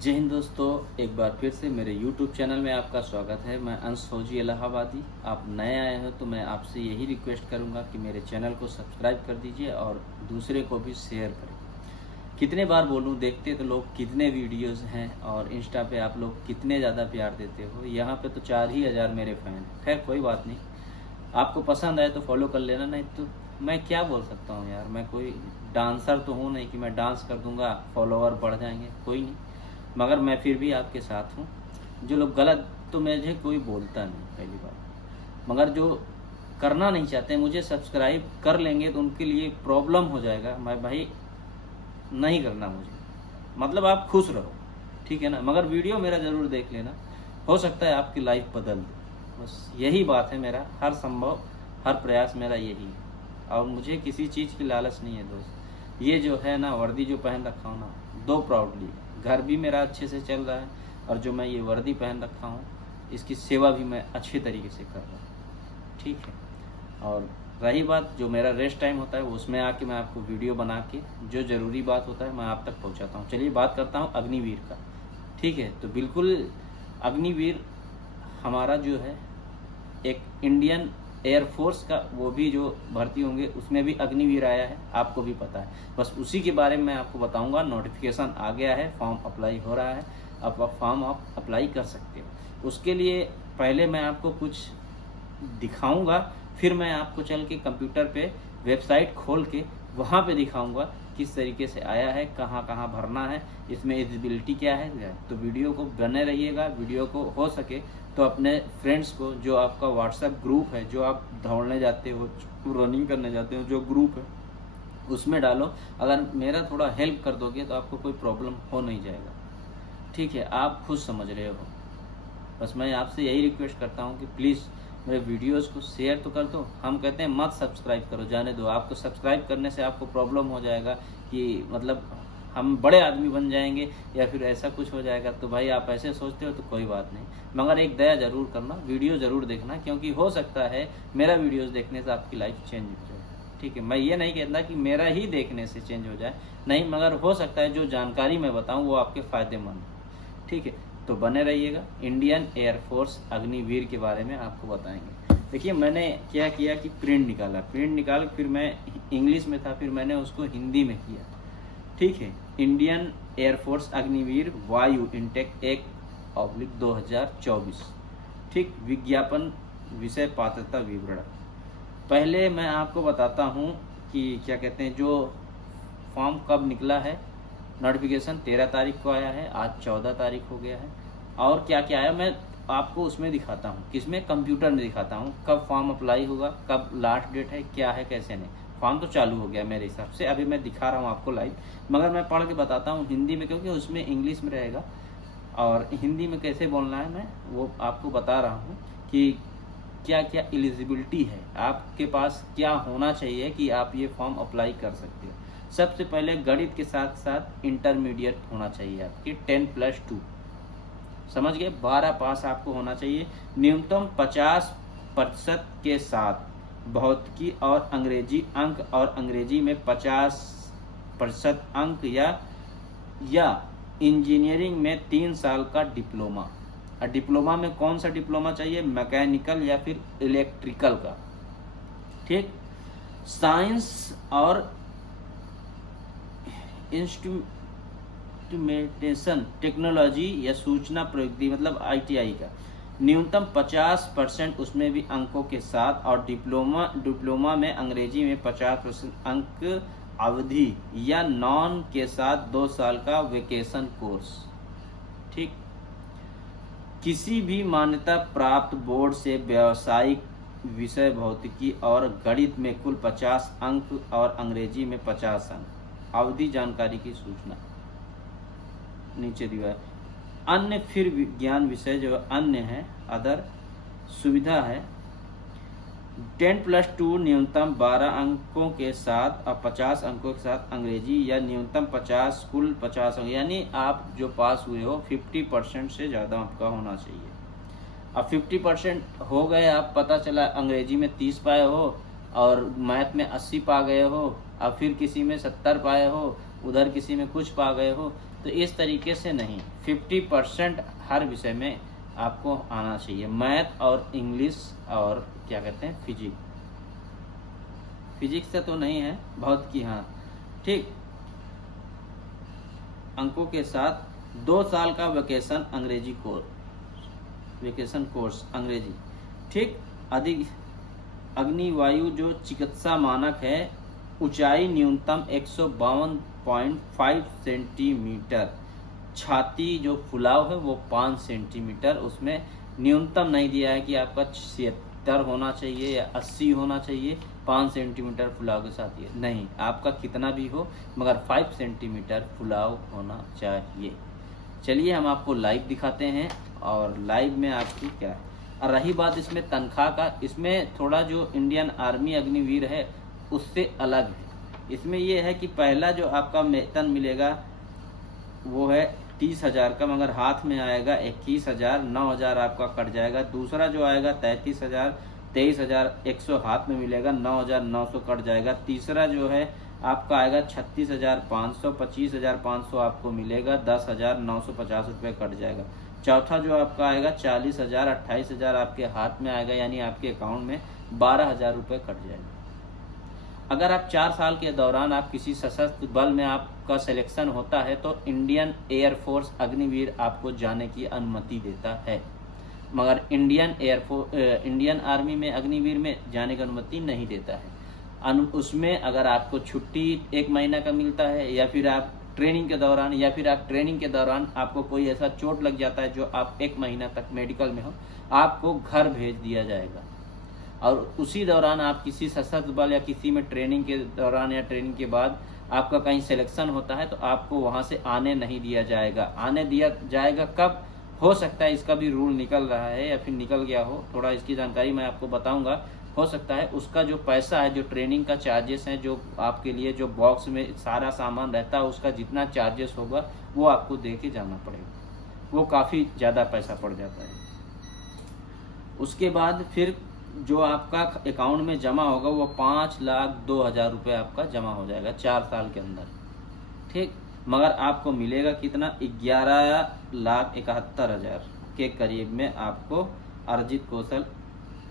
जय हिंद दोस्तों, एक बार फिर से मेरे YouTube चैनल में आपका स्वागत है। मैं अंश फौजी इलाहाबादी। आप नए आए हो तो मैं आपसे यही रिक्वेस्ट करूंगा कि मेरे चैनल को सब्सक्राइब कर दीजिए और दूसरे को भी शेयर करें। कितने बार बोलूं, देखते तो लोग कितने वीडियोस हैं और इंस्टा पे आप लोग कितने ज़्यादा प्यार देते हो। यहाँ पे तो 4,000 मेरे फ़ैन हैं। खैर कोई बात नहीं, आपको पसंद आए तो फॉलो कर लेना, नहीं तो मैं क्या बोल सकता हूँ यार। मैं कोई डांसर तो हूँ नहीं कि मैं डांस कर दूंगा फॉलोवर बढ़ जाएंगे, कोई नहीं। मगर मैं फिर भी आपके साथ हूँ। जो लोग गलत, तो मुझे कोई बोलता नहीं पहली बार। मगर जो करना नहीं चाहते, मुझे सब्सक्राइब कर लेंगे तो उनके लिए प्रॉब्लम हो जाएगा। मैं भाई नहीं करना मुझे, मतलब आप खुश रहो, ठीक है ना। मगर वीडियो मेरा ज़रूर देख लेना, हो सकता है आपकी लाइफ बदल दे। बस यही बात है, मेरा हर संभव हर प्रयास मेरा यही है। और मुझे किसी चीज़ की लालच नहीं है दोस्त। ये जो है ना वर्दी जो पहन रखा हूँ ना, दो प्राउडली, घर भी मेरा अच्छे से चल रहा है और जो मैं ये वर्दी पहन रखा हूँ इसकी सेवा भी मैं अच्छे तरीके से कर रहा हूँ, ठीक है। और रही बात जो मेरा रेस्ट टाइम होता है, वो उसमें आके मैं आपको वीडियो बना के जो ज़रूरी बात होता है मैं आप तक पहुँचाता हूँ। चलिए बात करता हूँ अग्निवीर का, ठीक है। तो बिल्कुल अग्निवीर हमारा जो है एक इंडियन एयरफोर्स का, वो भी जो भर्ती होंगे उसमें भी अग्निवीर आया है, आपको भी पता है। बस उसी के बारे में मैं आपको बताऊंगा। नोटिफिकेशन आ गया है, फॉर्म अप्लाई हो रहा है, अब आप फॉर्म आप अप्लाई कर सकते हो। उसके लिए पहले मैं आपको कुछ दिखाऊंगा, फिर मैं आपको चल के कंप्यूटर पे वेबसाइट खोल के वहाँ पे दिखाऊंगा किस तरीके से आया है, कहाँ कहाँ भरना है, इसमें एलिजिबिलिटी क्या है। तो वीडियो को बने रहिएगा। वीडियो को हो सके तो अपने फ्रेंड्स को, जो आपका व्हाट्सएप ग्रुप है, जो आप दौड़ने जाते हो, रनिंग करने जाते हो, जो ग्रुप है उसमें डालो। अगर मेरा थोड़ा हेल्प कर दोगे तो आपको कोई प्रॉब्लम हो नहीं जाएगा, ठीक है। आप खुद समझ रहे हो। बस मैं आपसे यही रिक्वेस्ट करता हूँ कि प्लीज़ मेरे वीडियोस को शेयर तो कर दो। हम कहते हैं मत सब्सक्राइब करो, जाने दो। आपको सब्सक्राइब करने से आपको प्रॉब्लम हो जाएगा कि मतलब हम बड़े आदमी बन जाएंगे या फिर ऐसा कुछ हो जाएगा। तो भाई आप ऐसे सोचते हो तो कोई बात नहीं, मगर एक दया ज़रूर करना, वीडियो ज़रूर देखना, क्योंकि हो सकता है मेरा वीडियोज़ देखने से आपकी लाइफ चेंज हो जाए, ठीक है। मैं ये नहीं कहता कि मेरा ही देखने से चेंज हो जाए, नहीं, मगर हो सकता है जो जानकारी मैं बताऊँ वो आपके फ़ायदेमंद, ठीक है। तो बने रहिएगा। इंडियन एयरफोर्स अग्निवीर के बारे में आपको बताएंगे। देखिए मैंने क्या किया कि प्रिंट निकाल, फिर मैं इंग्लिश में था, फिर मैंने उसको हिंदी में किया, ठीक है। इंडियन एयरफोर्स अग्निवीर वायु इनटेक 1/2024, ठीक। विज्ञापन विषय पात्रता विवरण। पहले मैं आपको बताता हूँ कि क्या कहते हैं, जो फॉर्म कब निकला है। नोटिफिकेशन 13 तारीख को आया है, आज 14 तारीख हो गया है। और क्या क्या आया मैं आपको उसमें दिखाता हूँ, किसमें, कंप्यूटर में दिखाता हूँ कब फॉर्म अप्लाई होगा, कब लास्ट डेट है, क्या है, कैसे नहीं। फॉर्म तो चालू हो गया मेरे हिसाब से, अभी मैं दिखा रहा हूँ आपको लाइव, मगर मैं पढ़ के बताता हूँ हिंदी में, क्योंकि उसमें इंग्लिश में रहेगा और हिंदी में कैसे बोलना है मैं वो आपको बता रहा हूँ कि क्या क्या एलिजिबिलिटी है, आपके पास क्या होना चाहिए कि आप ये फॉर्म अप्लाई कर सकते हो। सबसे पहले गणित के साथ साथ इंटरमीडिएट होना चाहिए आपकी 10+2, समझ गए। 12 पास आपको होना चाहिए। न्यूनतम 50% के साथ भौतिकी और अंग्रेजी अंक, और अंग्रेजी में 50% अंक, या इंजीनियरिंग में 3 साल का डिप्लोमा। और डिप्लोमा में कौन सा डिप्लोमा चाहिए, मैकेनिकल या फिर इलेक्ट्रिकल का, ठीक। साइंस और इंस्ट्रूमेंटेशन टेक्नोलॉजी या सूचना प्रौद्योगिकी, मतलब ITI का न्यूनतम 50% उसमें भी अंकों के साथ, और डिप्लोमा में अंग्रेजी में 50% अंक अवधि या नॉन के साथ 2 साल का वेकेशन कोर्स, ठीक। किसी भी मान्यता प्राप्त बोर्ड से व्यावसायिक विषय भौतिकी और गणित में कुल 50 अंक और अंग्रेजी में 50 अंक। अवधि जानकारी की सूचना नीचे दिया है। अन्य फिर विज्ञान विषय जो अन्य है, अदर सुविधा है 10+2 न्यूनतम 12 अंकों के साथ और 50 अंकों के साथ अंग्रेजी, या न्यूनतम 50 कुल 50 अंक, यानी आप जो पास हुए हो 50% से ज़्यादा आपका होना चाहिए। अब 50% हो गए, आप पता चला अंग्रेजी में 30 पाए हो और मैथ में 80 पा गए हो, अब फिर किसी में 70 पाए हो, उधर किसी में कुछ पा गए हो, तो इस तरीके से नहीं, 50% हर विषय में आपको आना चाहिए। मैथ और इंग्लिश और क्या कहते हैं फिजिक्स से तो नहीं है, बहुत की हाँ, ठीक। अंकों के साथ 2 साल का वेकेशन कोर्स अंग्रेजी, ठीक। अधिक अग्निवायु जो चिकित्सा मानक है, ऊंचाई न्यूनतम 152.5 सेंटीमीटर, छाती जो फुलाव है वो 5 सेंटीमीटर, उसमें न्यूनतम नहीं दिया है कि आपका 76 होना चाहिए या 80 होना चाहिए, 5 सेंटीमीटर फुलाव के साथ, ये नहीं, आपका कितना भी हो मगर 5 सेंटीमीटर फुलाव होना चाहिए। चलिए हम आपको लाइव दिखाते हैं, और लाइव में आपकी क्या है। और रही बात इसमें तनख्वाह का, इसमें थोड़ा जो इंडियन आर्मी अग्निवीर है उससे अलग है। इसमें ये है कि पहला जो आपका वेतन मिलेगा वो है 30,000 का, मगर हाथ में आएगा 21,000, 9,000 आपका कट जाएगा। दूसरा जो आएगा 33,000, 23,100 हाथ में मिलेगा, 9,900 कट जाएगा। तीसरा जो है आपका आएगा 36,500, 25,500 आपको मिलेगा, 10,950 रुपये कट जाएगा। चौथा जो आपका आएगा 40,000, 28,000 आपके हाथ में आएगा, यानी आपके अकाउंट में 12,000 रुपये कट जाएगा। अगर आप 4 साल के दौरान आप किसी सशस्त्र बल में आपका सिलेक्शन होता है तो इंडियन एयरफोर्स अग्निवीर आपको जाने की अनुमति देता है, मगर इंडियन आर्मी में अग्निवीर में जाने की अनुमति नहीं देता है। उसमें अगर आपको छुट्टी 1 महीना का मिलता है, या फिर आप ट्रेनिंग के दौरान आपको कोई ऐसा चोट लग जाता है जो आप 1 महीना तक मेडिकल में हो, आपको घर भेज दिया जाएगा। और उसी दौरान आप किसी सशस्त्र बल या किसी में ट्रेनिंग के दौरान या ट्रेनिंग के बाद आपका कहीं सिलेक्शन होता है तो आपको वहां से आने नहीं दिया जाएगा। आने दिया जाएगा कब, हो सकता है इसका भी रूल निकल रहा है या फिर निकल गया हो, थोड़ा इसकी जानकारी मैं आपको बताऊंगा। हो सकता है उसका जो पैसा है, जो ट्रेनिंग का चार्जेस है, जो आपके लिए जो बॉक्स में सारा सामान रहता है उसका जितना चार्जेस होगा वो आपको दे के जाना पड़ेगा, वो काफ़ी ज़्यादा पैसा पड़ जाता है। उसके बाद फिर जो आपका अकाउंट में जमा होगा वो 5,02,000 रुपये आपका जमा हो जाएगा 4 साल के अंदर, ठीक। मगर आपको मिलेगा कितना, 11,71,000 के करीब में आपको अर्जित कौशल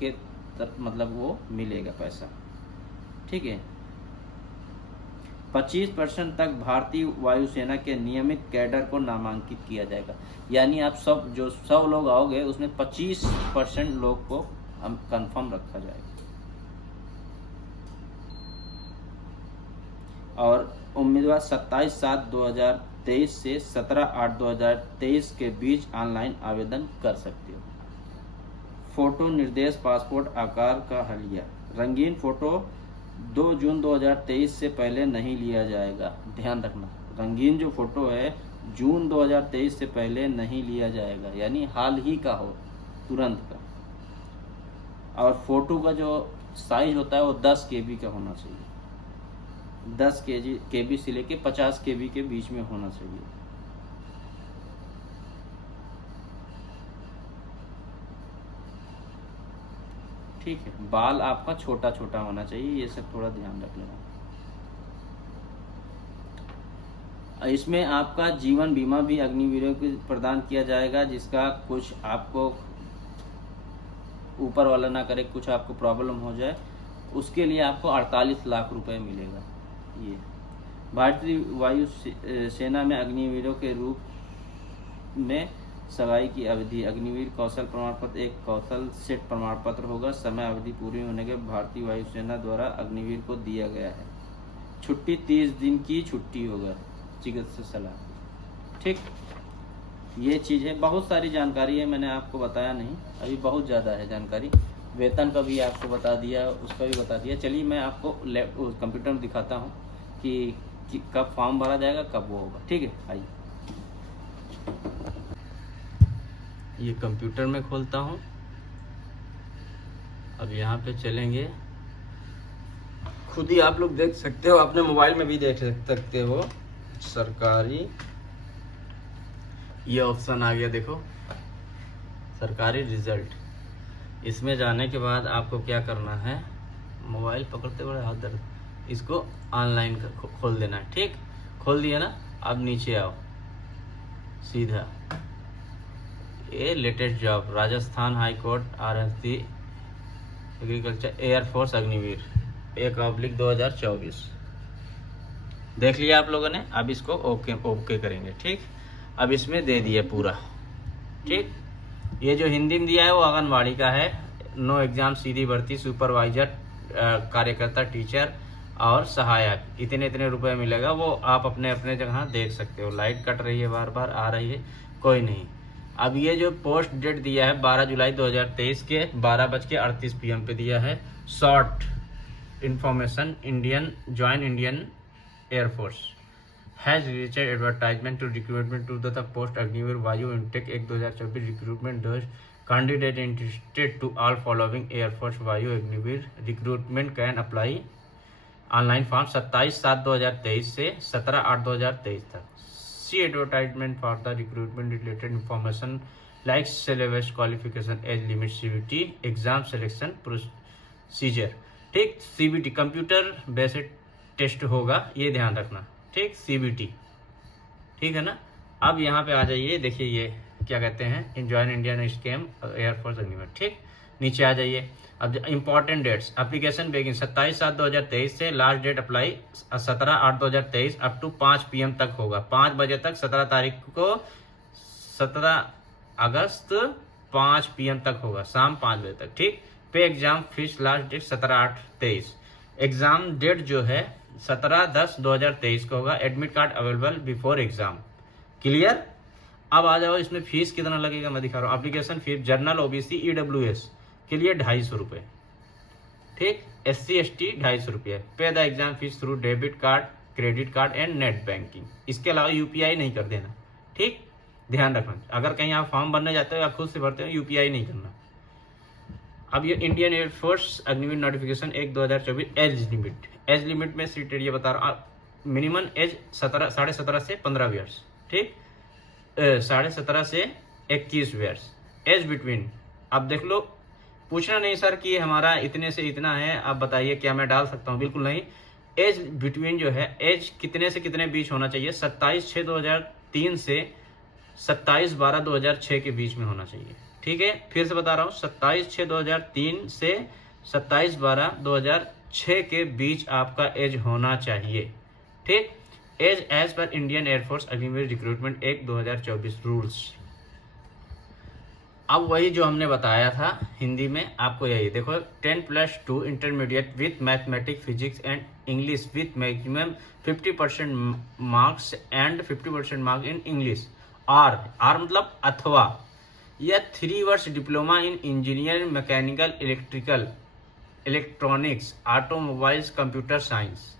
के मतलब वो मिलेगा पैसा, ठीक है। 25% तक भारतीय वायुसेना के नियमित कैडर को नामांकित किया जाएगा, यानी आप सब जो 100 लोग आओगे उसमें 25% लोग को हम कंफर्म रखा जाएगा। और उम्मीदवार 27/7/2023 से 17/8/2023 के बीच ऑनलाइन आवेदन कर सकते हो। फोटो निर्देश पासपोर्ट आकार का हलिया, रंगीन फोटो 2 जून 2023 से पहले नहीं लिया जाएगा, ध्यान रखना। रंगीन जो फोटो है जून 2023 से पहले नहीं लिया जाएगा, यानी हाल ही का हो, तुरंत का। और फोटो का जो साइज होता है वो 10 KB का होना चाहिए, 10 KB से लेके 50 KB के बीच में होना चाहिए। ठीक है, बाल आपका छोटा छोटा होना चाहिए, ये सब थोड़ा ध्यान रख लेना। इसमें आपका जीवन बीमा भी अग्निवीरों को प्रदान किया जाएगा, जिसका कुछ आपको ऊपर वाला ना करे, कुछ आपको प्रॉब्लम हो जाए, उसके लिए आपको 48 लाख रुपए मिलेगा। ये भारतीय वायु सेना में अग्निवीरों के रूप में सगाई की अवधि, अग्निवीर कौशल प्रमाण पत्र एक कौशल सेट प्रमाण पत्र होगा। समय अवधि पूरी होने के भारतीय वायुसेना द्वारा अग्निवीर को दिया गया है। छुट्टी 30 दिन की छुट्टी होगा, चिकित्सा सलाह, ठीक। ये चीज़ है, बहुत सारी जानकारी है, मैंने आपको बताया नहीं, अभी बहुत ज़्यादा है जानकारी। वेतन का भी आपको बता दिया, उसका भी बता दिया। चलिए मैं आपको कंप्यूटर में दिखाता हूँ कि कब फॉर्म भरा जाएगा, कब वो होगा, ठीक है। आइए ये कंप्यूटर में खोलता हूँ, अब यहाँ पे चलेंगे, खुद ही आप लोग देख सकते हो, अपने मोबाइल में भी देख सकते हो। सरकारी, ये ऑप्शन आ गया, देखो सरकारी रिजल्ट। इसमें जाने के बाद आपको क्या करना है, मोबाइल पकड़ते बड़े हाथ दर्द, इसको ऑनलाइन खोल देना है, ठीक। खोल दिया ना, अब नीचे आओ, सीधा। ये latest job Rajasthan high court RSD agriculture air force Agniveer 1/2024 देख लिया आप लोगों ने। अब इसको ओके करेंगे। ठीक, अब इसमें दे दिए पूरा। ठीक, ये जो हिंदी में दिया है वो आंगनबाड़ी का है। नो एग्जाम, सीधी भर्ती, सुपरवाइजर, कार्यकर्ता, टीचर और सहायक, इतने इतने रुपए मिलेगा। वो आप अपने अपने जगह देख सकते हो। लाइट कट रही है, बार बार आ रही है, कोई नहीं। अब ये जो पोस्ट डेट दिया है 12 जुलाई 2023 के 12:38 PM पे दिया है। Short information, join Indian air force has released advertisement to recruitment to the post Agniveer Vayu intake 1/2024 recruitment those candidate interested to all following air force Vayu Agniveer recruitment can apply online form 27/7/2023 से 17/8/2023 तक। See advertisement for the recruitment related information like syllabus, qualification, age limit, CBT, exam selection procedure. ठीक, CBT computer based test होगा, ये ध्यान रखना। ठीक, CBT, ठीक है ना। अब यहाँ पे आ जाइए, देखिए ये क्या कहते हैं, join Indian scheme air force Agniveer. ठीक, नीचे आ जाइए। अब इंपॉर्टेंट डेट्स, एप्लीकेशन बेगिन 27/7/2023 से, last date apply 17/8/2023 up to 5 PM तक होगा। 5 बजे तक 17 तारीख को, 17 अगस्त 5 PM तक होगा, शाम 5 बजे तक। ठीक, pay exam fees last date 17/8/23। Exam date जो है 17/10/2023 को होगा। Admit card available before exam. Clear. अब आ जाओ, इसमें फीस कितना लगेगा मैं दिखा रहा हूँ। Application fees general, OBC, EWS के लिए 250 रुपये। ठीक, SC ST 250 रुपये। पे the exam fees through debit card, credit card and net banking. इसके अलावा UPI नहीं कर देना। ठीक, ध्यान रखना। अगर कहीं आप फॉर्म भरने जाते हो या खुद से भरते हो, UPI नहीं करना। अब ये Indian air force Agniveer notification 1/2024 age limit में सीटेड ये बता रहा हूँ। मिनिमम एज 17.5 से 15 ईयर्स। ठीक, 17.5 से 21 ईयर्स। एज बिटवीन, अब देख लो, पूछना नहीं सर कि हमारा इतने से इतना है, आप बताइए क्या मैं डाल सकता हूँ, बिल्कुल नहीं। एज बिटवीन जो है, एज कितने से कितने बीच होना चाहिए, 27/6/2003 से 27/12/2006 के बीच में होना चाहिए। ठीक है, फिर से बता रहा हूँ, 27/6/2003 से 27/12/2006 के बीच आपका एज होना चाहिए। ठीक, एज पर Indian air force Agniveer recruitment 1/2024 rules. अब वही जो हमने बताया था हिंदी में, आपको यही देखो, 10+2 intermediate with mathematics, physics and English with maximum 50% marks and 50% marks in English. Or मतलब अथवा, या 3 वर्ष diploma in engineering, mechanical, electrical, electronics, automobiles, computer science,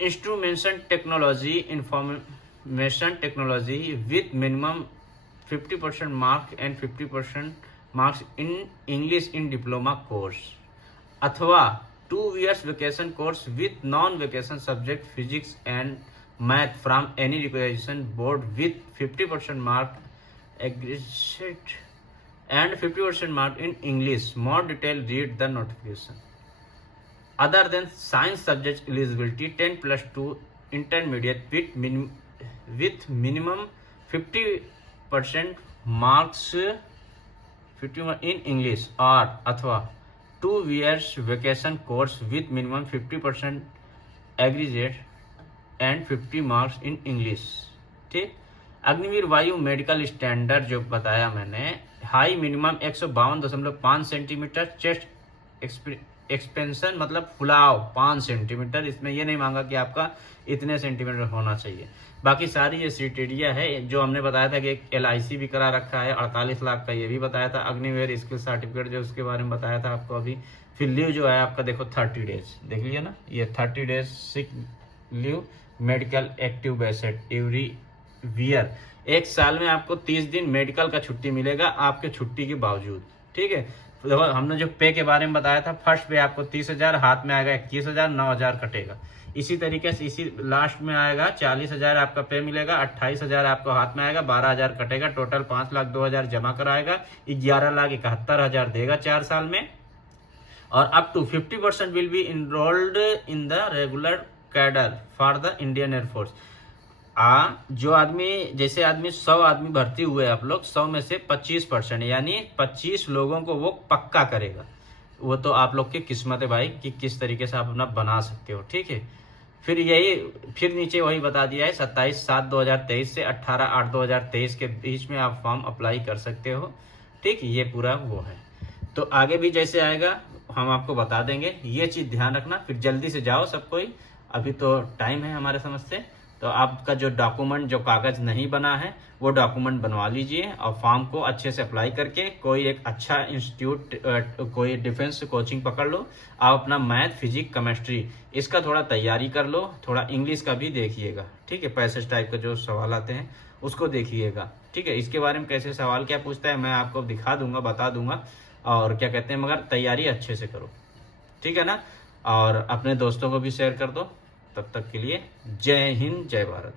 instrumentation technology, information technology with minimum 50% mark and 50% marks in English in diploma course, अथवा 2 years vacation course with non-vacation subject physics and math from any recognition board with 50% mark aggregate and 50% mark in English. More detail read the notification. Other than science subject eligibility, 10+2 intermediate with minimum 50% marks 51 in English, or अथवा 2 years vacation course with minimum 50% aggregate and 50 marks in English. ठीक, अग्निवीर वायु medical standard जो बताया मैंने, high minimum 152.5 centimetre, chest expansion मतलब फुलाव 5 centimetre. इसमें ये नहीं मांगा कि आपका इतने सेंटीमीटर होना चाहिए। बाकी सारी ये क्राइटेरिया है जो हमने बताया था कि एक LIC भी करा रखा है 48 लाख का, ये भी बताया था। अग्निवीर स्किल सर्टिफिकेट जो उसके बारे में बताया था आपको अभी। फिर लीव जो है आपका देखो 30 डेज, देख लिया ना, ये 30 days sick leave medical active based every year. एक साल में आपको 30 दिन मेडिकल का छुट्टी मिलेगा आपके छुट्टी के बावजूद। ठीक है, देखो हमने जो पे के बारे में बताया था, फर्स्ट पे आपको 30,000, हाथ में आएगा 21,000, 9,000 कटेगा। इसी तरीके से इसी लास्ट में आएगा 40,000 आपका पे मिलेगा, 28,000 आपको हाथ में आएगा, 12,000 कटेगा, टोटल 5,02,000 जमा कराएगा, 11,71,000 देगा 4 साल में। और up to 50% will be enrolled in the regular cadre for the Indian air force. जो आदमी, जैसे आदमी 100 आदमी भर्ती हुए आप लोग, 100 में से 25% यानी 25 लोगों को वो पक्का करेगा। वो तो आप लोग की किस्मत है भाई कि किस तरीके से आप अपना बना सकते हो, ठीक है। फिर नीचे वही बता दिया है 27/7/2023 से 18/8/2023 के बीच में आप फॉर्म अप्लाई कर सकते हो, ठीक। ये पूरा वो है, तो आगे भी जैसे आएगा हम आपको बता देंगे। ये चीज ध्यान रखना, फिर जल्दी से जाओ सब कोई, अभी तो टाइम है हमारे समझ से। तो आपका जो डॉक्यूमेंट, जो कागज नहीं बना है वो डॉक्यूमेंट बनवा लीजिए और फॉर्म को अच्छे से अप्लाई करके कोई एक अच्छा इंस्टीट्यूट, कोई डिफेंस कोचिंग पकड़ लो। आप अपना मैथ, फिजिक्स, केमिस्ट्री इसका थोड़ा तैयारी कर लो, थोड़ा इंग्लिश का भी देखिएगा, ठीक है। पैसेज टाइप का जो सवाल आते हैं उसको देखिएगा, ठीक है। इसके बारे में कैसे सवाल क्या पूछता है मैं आपको दिखा दूंगा, बता दूंगा, और क्या कहते हैं, मगर तैयारी अच्छे से करो, ठीक है ना। और अपने दोस्तों को भी शेयर कर दो। तब तक के लिए जय हिंद, जय भारत।